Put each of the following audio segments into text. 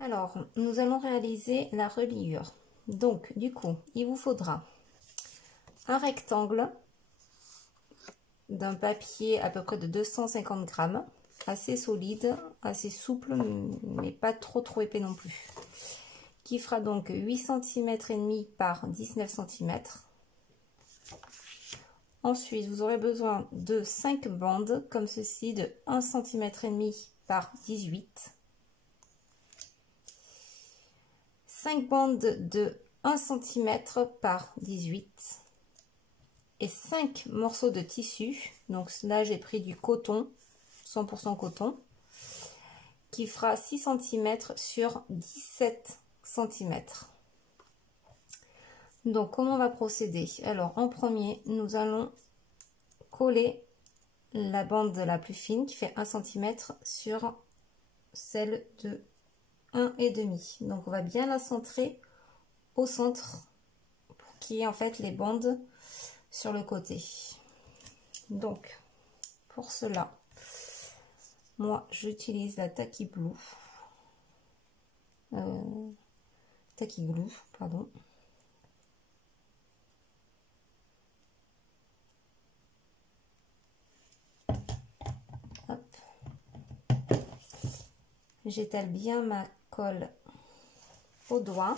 Alors, nous allons réaliser la reliure. Donc, du coup, il vous faudra un rectangle d'un papier à peu près de 250 grammes, assez solide, assez souple, mais pas trop épais non plus, qui fera donc 8 cm et demi par 19 cm. Ensuite, vous aurez besoin de 5 bandes comme ceci de 1 cm et demi par 18. 5 bandes de 1 cm par 18 et 5 morceaux de tissu. Donc là, j'ai pris du coton, 100% coton, qui fera 6 cm sur 17 cm. Donc, comment on va procéder? Alors, en premier, nous allons coller la bande la plus fine qui fait 1 cm sur celle de 1,5. Donc, on va bien la centrer au centre pour qu'il y ait en fait les bandes sur le côté. Donc, pour cela, moi, j'utilise la Tacky Glue, pardon. J'étale bien ma colle au doigt.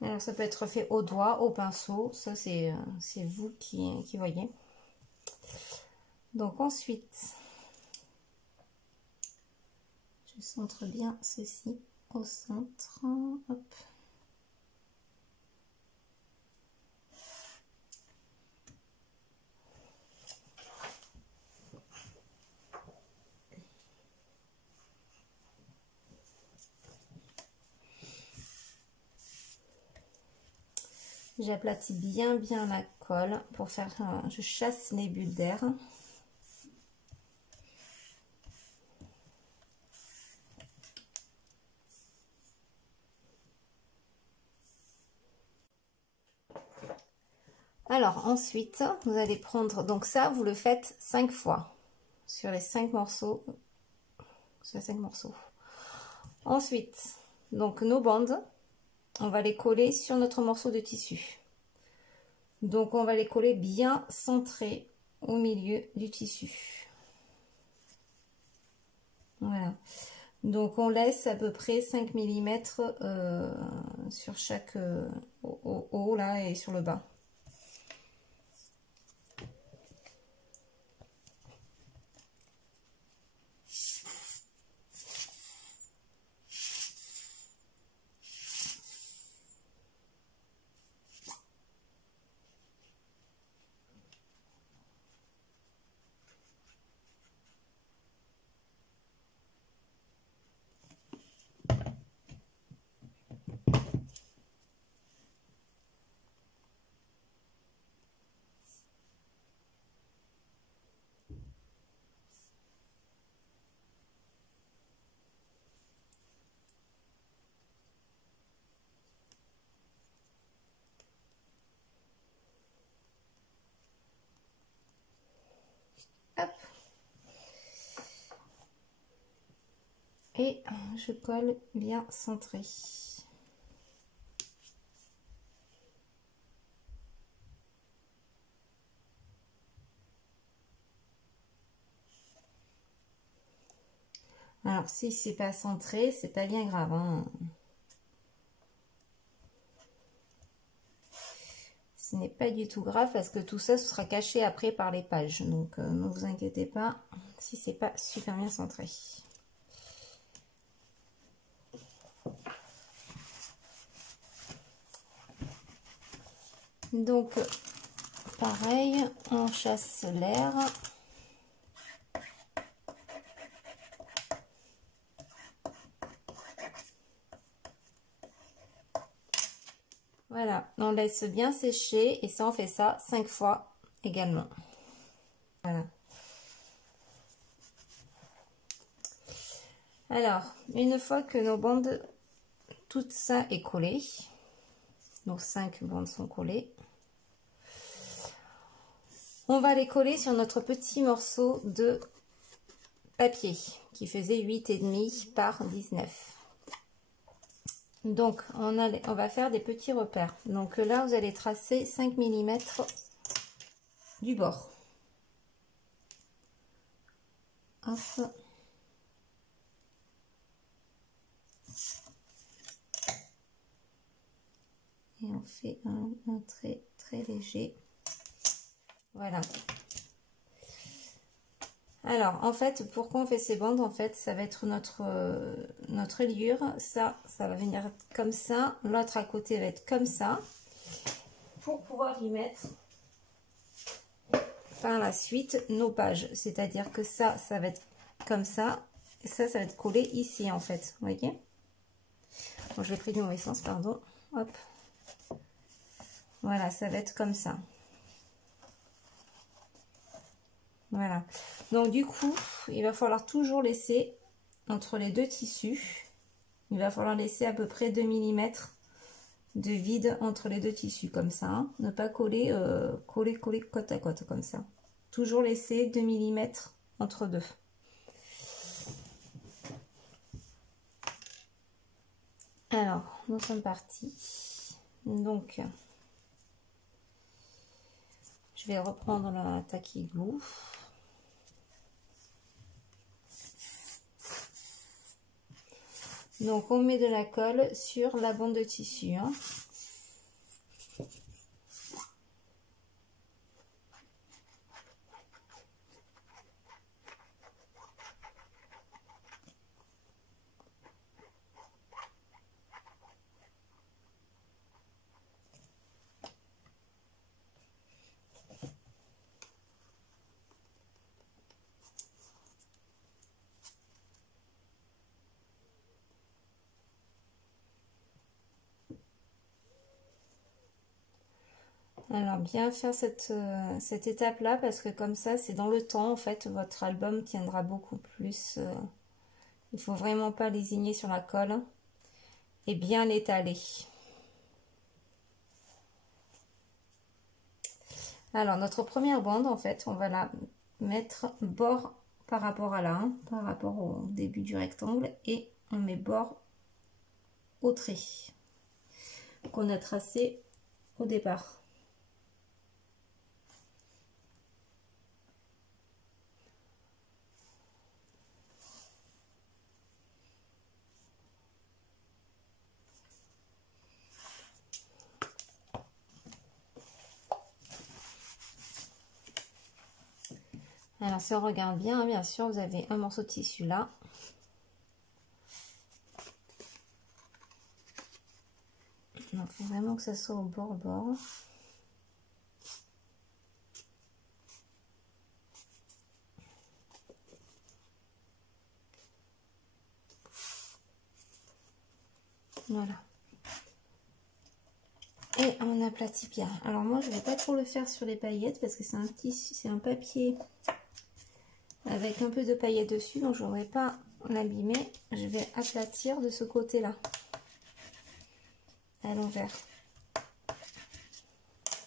Alors, ça peut être fait au doigt, au pinceau, ça c'est vous qui voyez. Donc ensuite, je centre bien ceci au centre. Hop. J'aplatis bien la colle pour faire, je chasse les bulles d'air. Alors ensuite, vous allez prendre, donc ça vous le faites 5 fois sur les 5 morceaux. Ensuite, donc nos bandes, on va les coller sur notre morceau de tissu. Donc on va les coller bien centrés au milieu du tissu. Voilà. Donc on laisse à peu près 5 mm sur chaque au haut là et sur le bas. Hop. Et je colle bien centré. Alors si c'est pas centré, c'est pas bien grave, hein. Ce n'est pas du tout grave parce que tout ça ce sera caché après par les pages. Donc ne vous inquiétez pas si c'est pas super bien centré. Donc pareil, on chasse l'air. Voilà, on laisse bien sécher et ça on fait ça 5 fois également. Voilà. Alors, une fois que nos bandes, tout ça est collé, nos 5 bandes sont collées, on va les coller sur notre petit morceau de papier qui faisait 8,5 par 19. Donc, on va faire des petits repères. Donc là, vous allez tracer 5 mm du bord. Hop. Et on fait un trait très léger. Voilà. Alors, en fait, pourquoi on fait ces bandes? En fait, ça va être notre reliure. Ça va venir comme ça. L'autre à côté va être comme ça. Pour pouvoir y mettre par la suite nos pages. C'est-à-dire que ça va être comme ça. Et ça va être collé ici, en fait. Vous voyez? Bon, je l'ai pris du mauvais sens, pardon. Hop. Voilà, ça va être comme ça. Voilà. Donc, du coup, il va falloir toujours laisser entre les deux tissus. Il va falloir laisser à peu près 2 mm de vide entre les deux tissus, comme ça. Hein. Ne pas coller, coller côte à côte, comme ça. Toujours laisser 2 mm entre deux. Alors, nous sommes partis. Donc, je vais reprendre la tacky glue. Donc, on met de la colle sur la bande de tissu. Hein. Alors, bien faire cette étape-là, parce que comme ça, c'est dans le temps, en fait, votre album tiendra beaucoup plus. Il faut vraiment pas lésigner sur la colle et bien l'étaler. Alors, notre première bande, en fait, on va la mettre bord par rapport à là, hein, par rapport au début du rectangle, et on met bord au trait qu'on a tracé au départ. Alors, si on regarde bien, hein, bien sûr, vous avez un morceau de tissu là. Il faut vraiment que ça soit au bord. Voilà. Et on aplatit bien. Alors moi, je ne vais pas trop le faire sur les paillettes parce que c'est un papier avec un peu de paillettes dessus, donc je ne voudrais pas l'abîmer. Je vais aplatir de ce côté-là, à l'envers.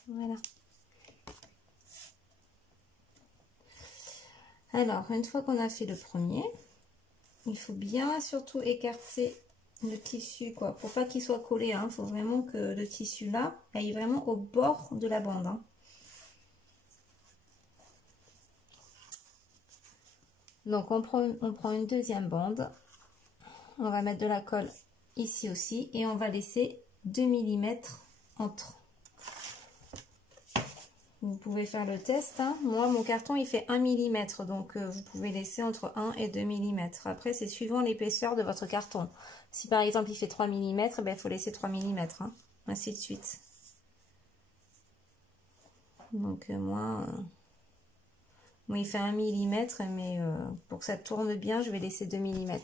Voilà. Alors, une fois qu'on a fait le premier, il faut bien surtout écarter le tissu, quoi, pour pas qu'il soit collé. Il faut vraiment que le tissu là aille vraiment au bord de la bande. Hein. Donc, on prend une deuxième bande. On va mettre de la colle ici aussi et on va laisser 2 mm entre. Vous pouvez faire le test. Hein. Moi, mon carton, il fait 1 mm. Donc, vous pouvez laisser entre 1 et 2 mm. Après, c'est suivant l'épaisseur de votre carton. Si, par exemple, il fait 3 mm, il faut laisser 3 mm. Hein. Ainsi de suite. Donc, moi, il fait 1 mm. Mais pour que ça tourne bien, je vais laisser 2 mm.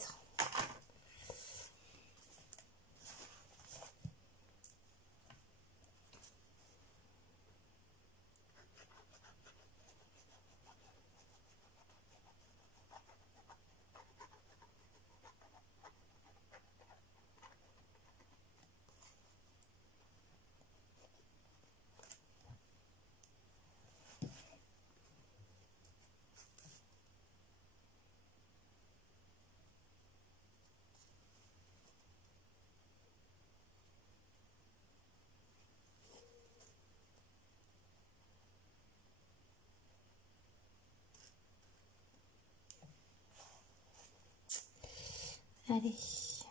Allez,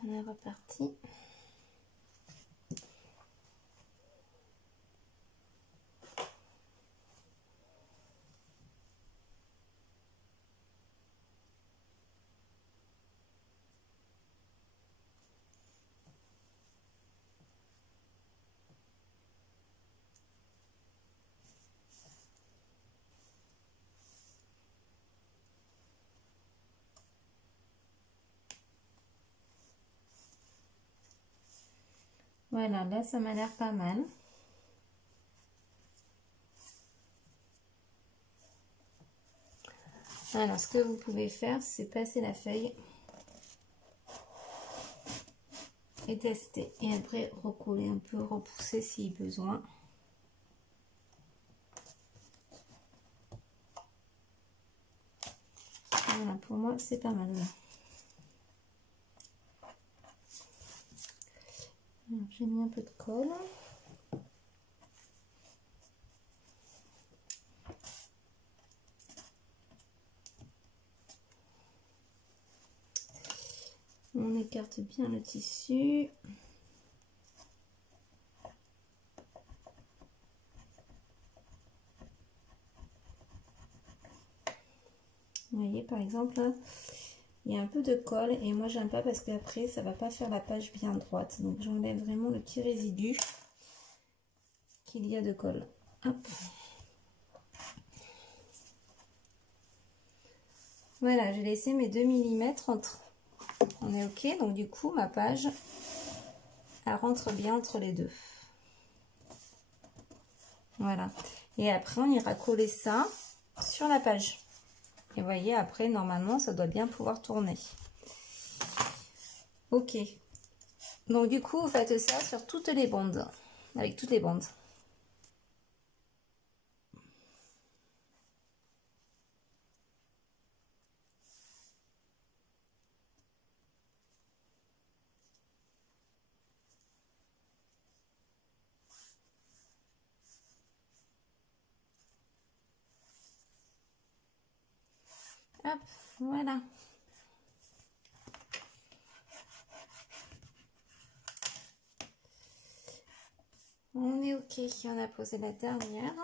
on est reparti. Voilà, là ça m'a l'air pas mal. Alors ce que vous pouvez faire, c'est passer la feuille et tester. Et après recoller un peu, repousser si besoin. Voilà, pour moi c'est pas mal. J'ai mis un peu de colle. On écarte bien le tissu. Vous voyez, par exemple, là, il y a un peu de colle et moi j'aime pas parce qu'après ça va pas faire la page bien droite. Donc j'enlève vraiment le petit résidu qu'il y a de colle. Hop. Voilà, j'ai laissé mes 2 mm entre. On est ok, donc du coup ma page elle rentre bien entre les deux. Voilà. Et après on ira coller ça sur la page. Et vous voyez, après normalement ça doit bien pouvoir tourner. Ok. Donc du coup vous faites ça sur toutes les bandes. Avec toutes les bandes. Hop, voilà. On est ok, on a posé la dernière.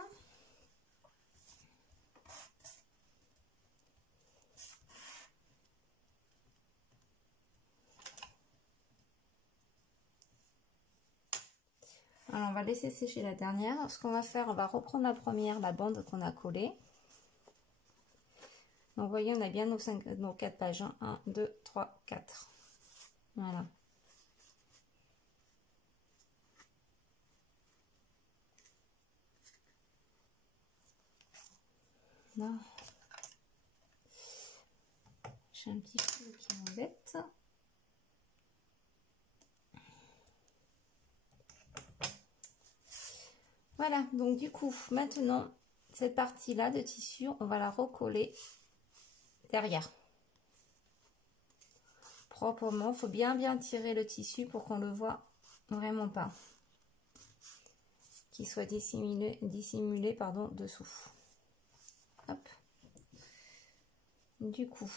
Alors on va laisser sécher la dernière. Ce qu'on va faire, on va reprendre la première, la bande qu'on a collée. Donc vous voyez, on a bien nos 4 pages. 1, 2, 3, 4. Voilà. Là, j'ai un petit fil qui m'embête. Voilà, donc du coup, maintenant, cette partie-là de tissu, on va la recoller derrière. Proprement, il faut bien tirer le tissu pour qu'on le voit vraiment pas. Qu'il soit dissimulé pardon, dessous. Hop. Du coup.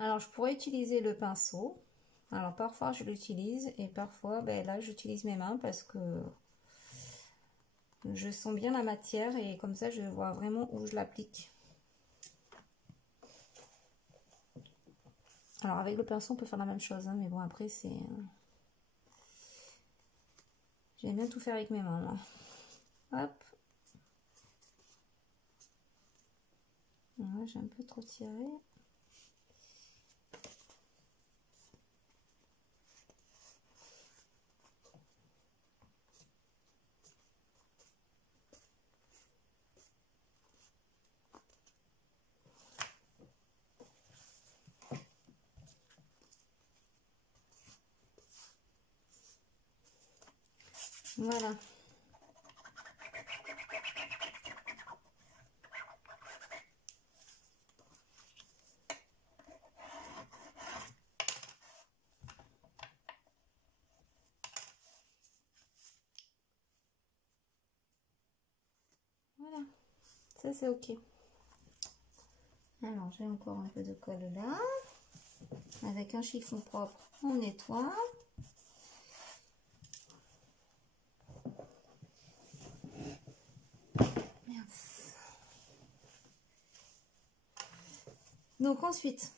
Alors, je pourrais utiliser le pinceau. Alors, parfois, je l'utilise et parfois, ben, là, j'utilise mes mains parce que je sens bien la matière et comme ça, je vois vraiment où je l'applique. Alors, avec le pinceau, on peut faire la même chose, hein, mais bon, après, c'est... J'aime bien tout faire avec mes mains, moi. Hop. Voilà, j'ai un peu trop tiré. Voilà. ça c'est ok. Alors j'ai encore un peu de colle là. Avec un chiffon propre, on nettoie. Donc ensuite,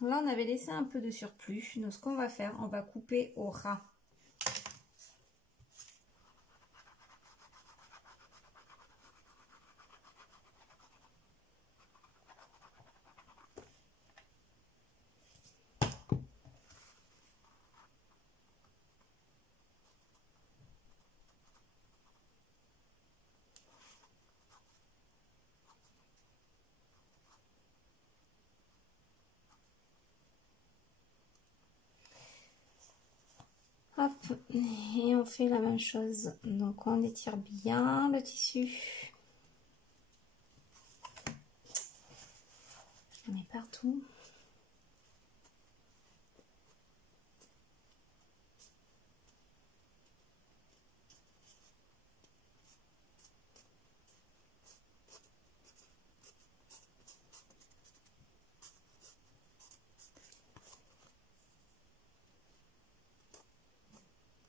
là on avait laissé un peu de surplus. Donc ce qu'on va faire, on va couper au ras. Hop, et on fait la même chose. Donc on étire bien le tissu. Je le mets partout.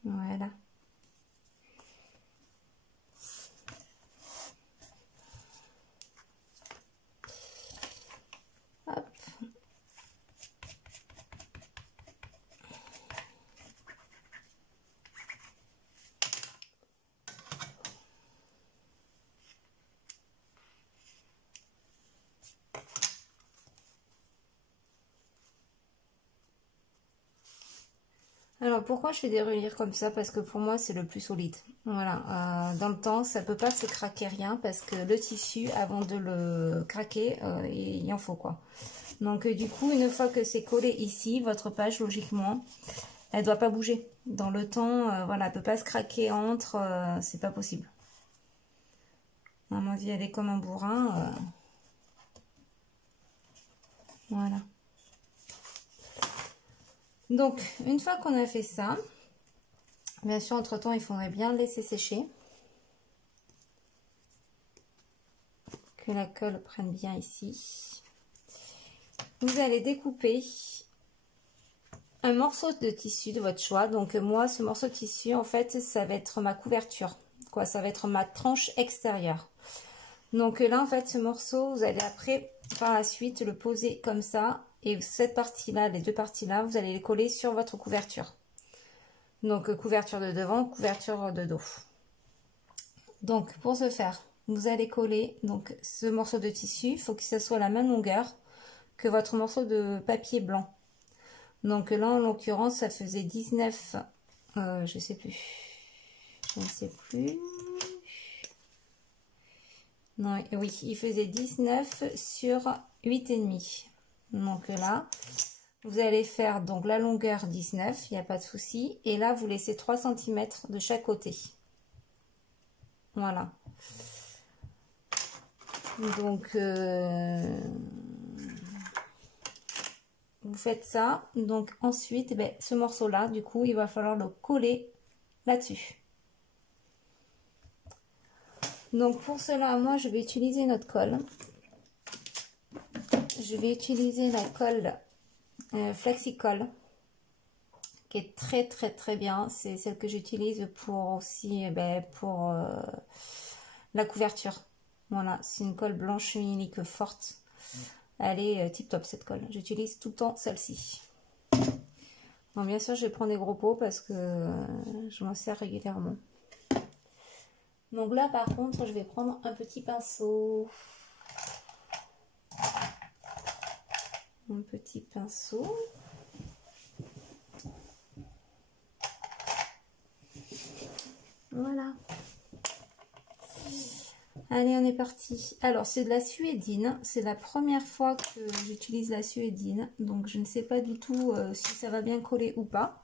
Voilà. Hop. Alors pourquoi je fais des reliures comme ça? Parce que pour moi c'est le plus solide. Voilà, dans le temps ça peut pas se craquer rien parce que le tissu avant de le craquer il en faut quoi. Donc du coup une fois que c'est collé ici, votre page logiquement elle doit pas bouger. Dans le temps voilà, elle peut pas se craquer entre, c'est pas possible. À mon avis elle est comme un bourrin. Voilà. Donc une fois qu'on a fait ça, bien sûr entre temps il faudrait bien le laisser sécher. Que la colle prenne bien ici. Vous allez découper un morceau de tissu de votre choix. Donc moi ce morceau de tissu en fait ça va être ma couverture. Quoi, ça va être ma tranche extérieure. Donc là en fait ce morceau vous allez après par la suite le poser comme ça. Et cette partie là, les deux parties là, vous allez les coller sur votre couverture. Donc couverture de devant, couverture de dos. Donc pour ce faire, vous allez coller donc ce morceau de tissu, il faut que ça soit la même longueur que votre morceau de papier blanc. Donc là en l'occurrence ça faisait 19, je sais plus, je ne sais plus. Non, oui, il faisait 19 sur 8,5. Donc là, vous allez faire donc la longueur 19, il n'y a pas de souci. Et là, vous laissez 3 cm de chaque côté. Voilà. Donc, vous faites ça. Donc ensuite, ben, ce morceau-là, du coup, il va falloir le coller là-dessus. Donc pour cela, moi, je vais utiliser notre colle. Je vais utiliser la colle Flexicol, qui est très bien. C'est celle que j'utilise pour aussi pour la couverture. Voilà, c'est une colle blanche unique forte. Elle est tip top cette colle. J'utilise tout le temps celle-ci. Bon, bien sûr, je vais prendre des gros pots parce que je m'en sers régulièrement. Donc là, par contre, je vais prendre un petit pinceau. Un petit pinceau. Voilà. Allez, on est parti. Alors, c'est de la suédine. C'est la première fois que j'utilise la suédine. Donc, je ne sais pas du tout si ça va bien coller ou pas.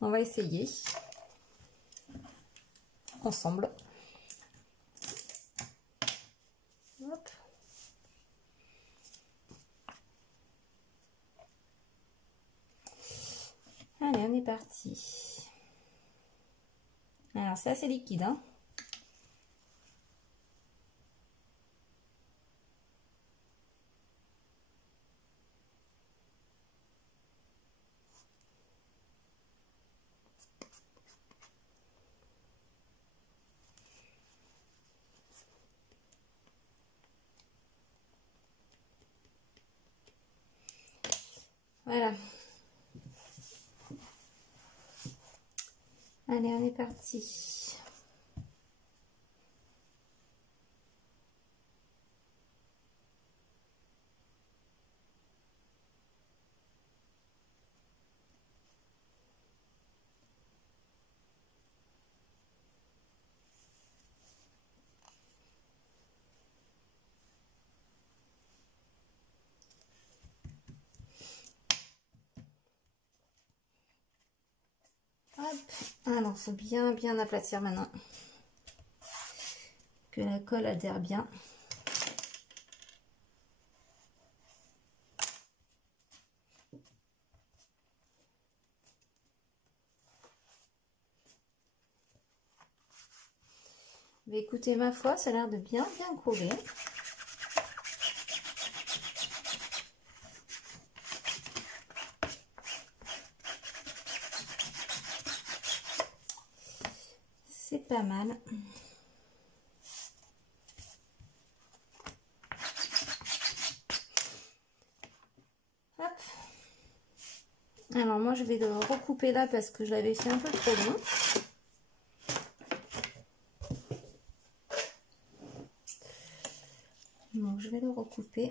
On va essayer. Ensemble. Hop. Allez, on est parti. Alors, c'est assez liquide, hein. Voilà. Allez, on est parti. Hop. Alors, il faut bien aplatir maintenant. Que la colle adhère bien. Mais écoutez, ma foi, ça a l'air de bien coller. C'est pas mal. Hop. Alors moi je vais le recouper là parce que je l'avais fait un peu trop long. Donc je vais le recouper.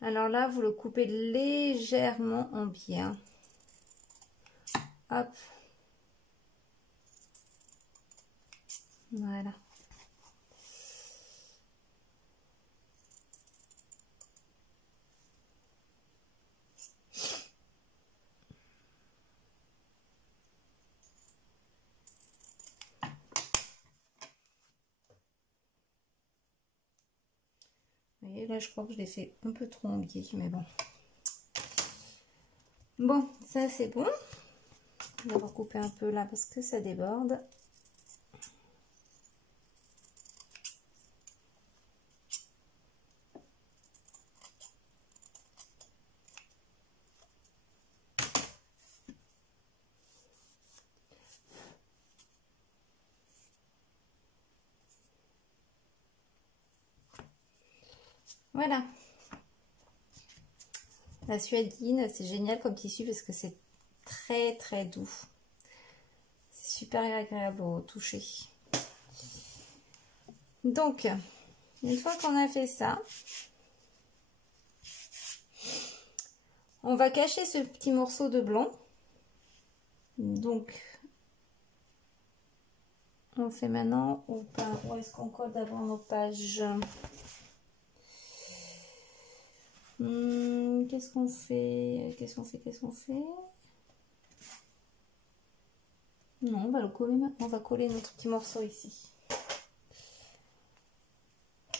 Alors là, vous le coupez légèrement en biais. Hop. Voilà. Vous voyez, là, je crois que je l'ai fait un peu trop en biais, mais bon. Bon, ça c'est bon. On va recouper un peu là parce que ça déborde. Voilà. La suadine, c'est génial comme tissu parce que c'est très doux. C'est super agréable au toucher. Donc, une fois qu'on a fait ça, on va cacher ce petit morceau de blanc. Donc, on fait maintenant où est-ce qu'on colle d'abord nos pages? Qu'est-ce qu'on fait? Non, on va coller notre petit morceau ici.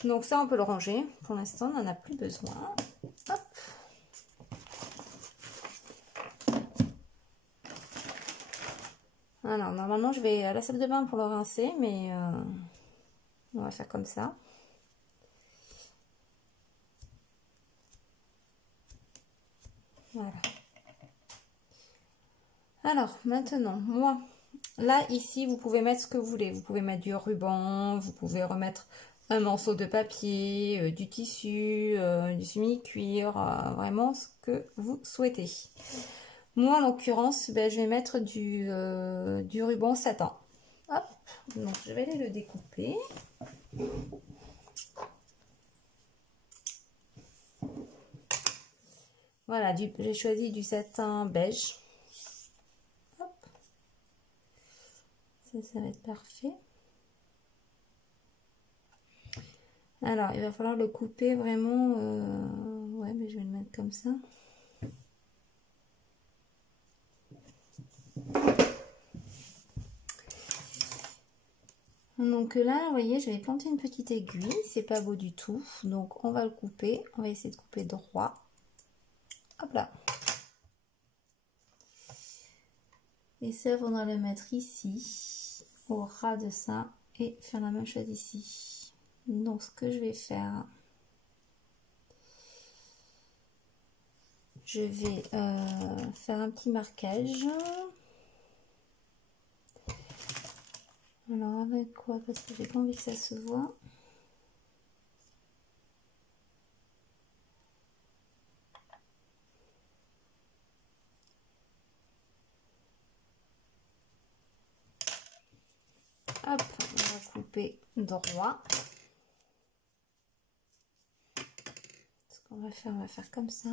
Donc ça, on peut le ranger. Pour l'instant, on n'en a plus besoin. Hop. Alors, normalement, je vais à la salle de bain pour le rincer, mais on va faire comme ça. Voilà. Alors, maintenant, moi, là, ici, vous pouvez mettre ce que vous voulez. Vous pouvez mettre du ruban, vous pouvez remettre un morceau de papier, du tissu, du semi-cuir, vraiment ce que vous souhaitez. Moi, en l'occurrence, ben, je vais mettre du ruban satin. Hop, donc je vais aller le découper. Voilà, j'ai choisi du satin beige. Hop. Ça va être parfait. Alors, il va falloir le couper vraiment... ouais, mais je vais le mettre comme ça. Donc là, vous voyez, j'avais planté une petite aiguille. C'est pas beau du tout. Donc, on va le couper. On va essayer de couper droit. Hop là. Et ça, on va le mettre ici, au ras de ça, et faire la même chose ici. Donc, ce que je vais faire, je vais faire un petit marquage. Alors avec quoi? Parce que j'ai pas envie que ça se voit. Hop, on va couper droit. Ce qu'on va faire comme ça.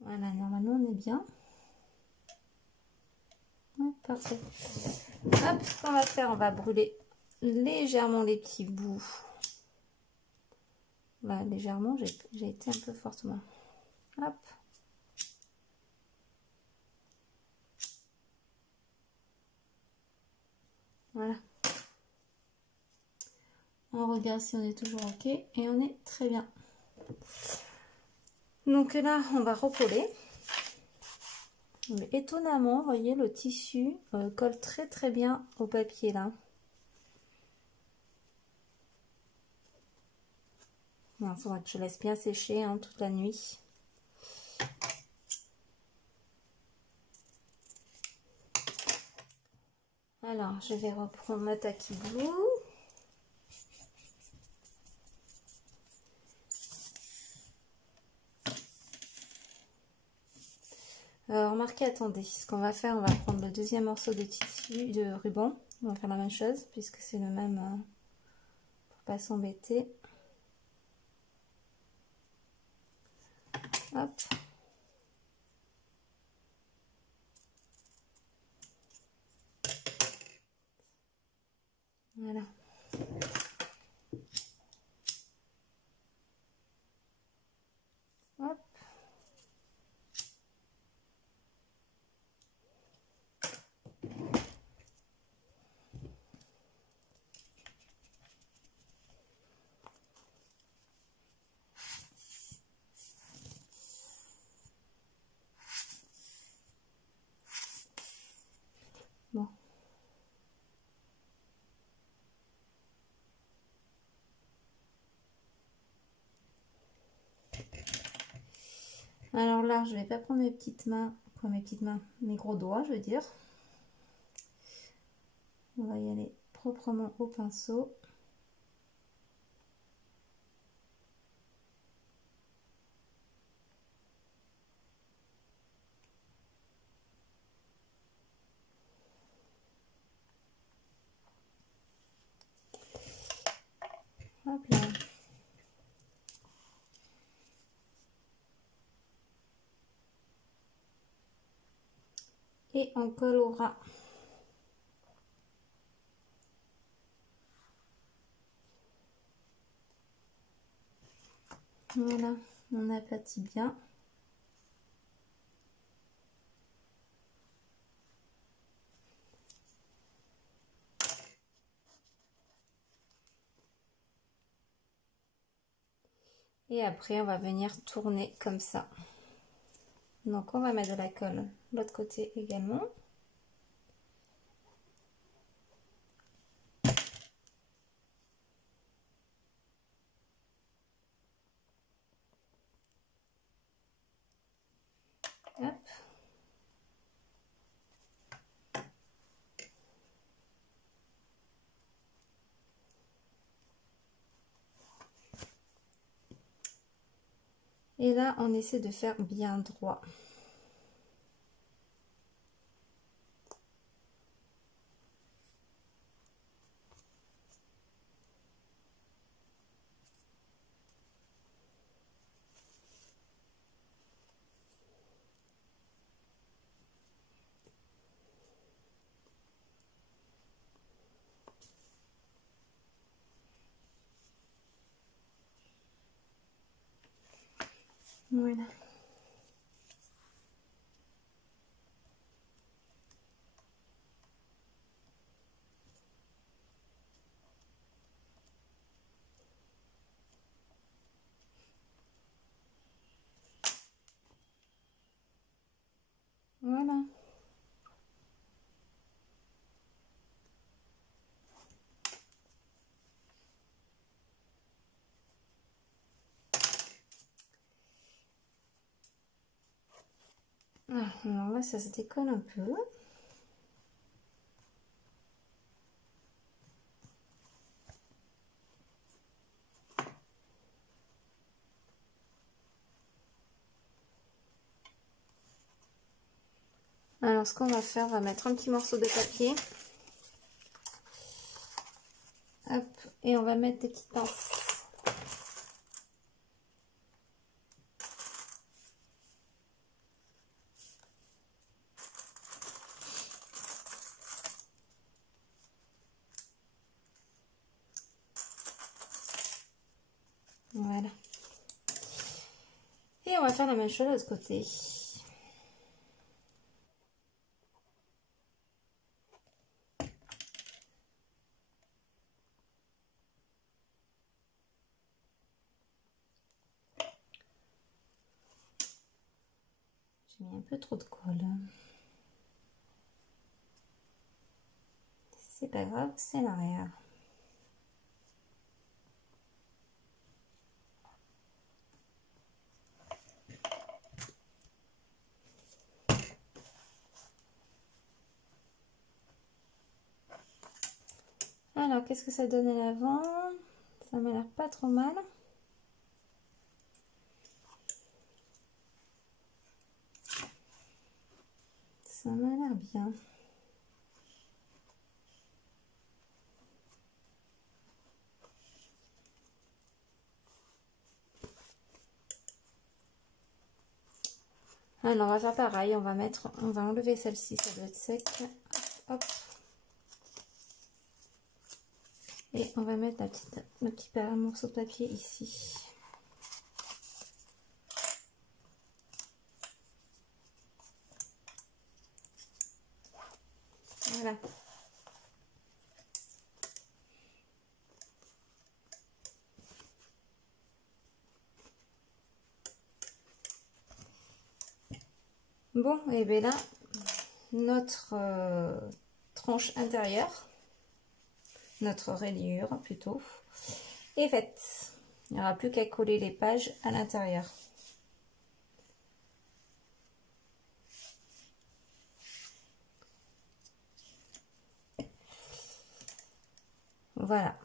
Voilà, normalement on est bien. Ouais, parfait. Hop, ce qu'on va faire, on va brûler légèrement les petits bouts. Là, légèrement, j'ai été un peu fortement. Hop. Voilà. On regarde si on est toujours ok et on est très bien. Donc là, on va recoller. Mais étonnamment, vous voyez, le tissu colle très très bien au papier là. Il faudra que je laisse bien sécher hein, toute la nuit. Alors, je vais reprendre ma Tacky Glue. Remarquez, attendez, ce qu'on va faire, on va prendre le deuxième morceau de tissu, de ruban. On va faire la même chose, puisque c'est le même, pour pas s'embêter. Hop. Voilà. Hop. Bon. Alors là, je vais pas prendre mes petites mains, mes gros doigts, je veux dire. On va y aller proprement au pinceau. Hop là. Et on colle au ras. Voilà, on aplatit bien. Et après, on va venir tourner comme ça. Donc, on va mettre de la colle de l'autre côté également. Hop. Et là, on essaie de faire bien droit. Voilà. Ah, alors là, ça se décolle un peu. Alors, ce qu'on va faire, on va mettre un petit morceau de papier. Hop, et on va mettre des petites pinces. Voilà. Et on va faire la même chose de l'autre côté. J'ai mis un peu trop de colle. C'est pas grave, c'est l'arrière. Alors, qu'est-ce que ça donne à l'avant? Ça m'a l'air pas trop mal. Ça m'a l'air bien. Alors, on va faire pareil. On va enlever celle-ci, ça doit être sec. Hop. Et on va mettre le petit morceau de papier ici. Voilà. Bon, et bien là, notre tranche intérieure, notre rayure plutôt, est faite. Il n'y aura plus qu'à coller les pages à l'intérieur. Voilà.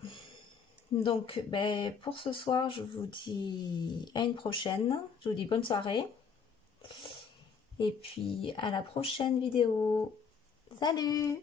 Donc, ben, pour ce soir, je vous dis à une prochaine. Je vous dis bonne soirée. Et puis, à la prochaine vidéo. Salut!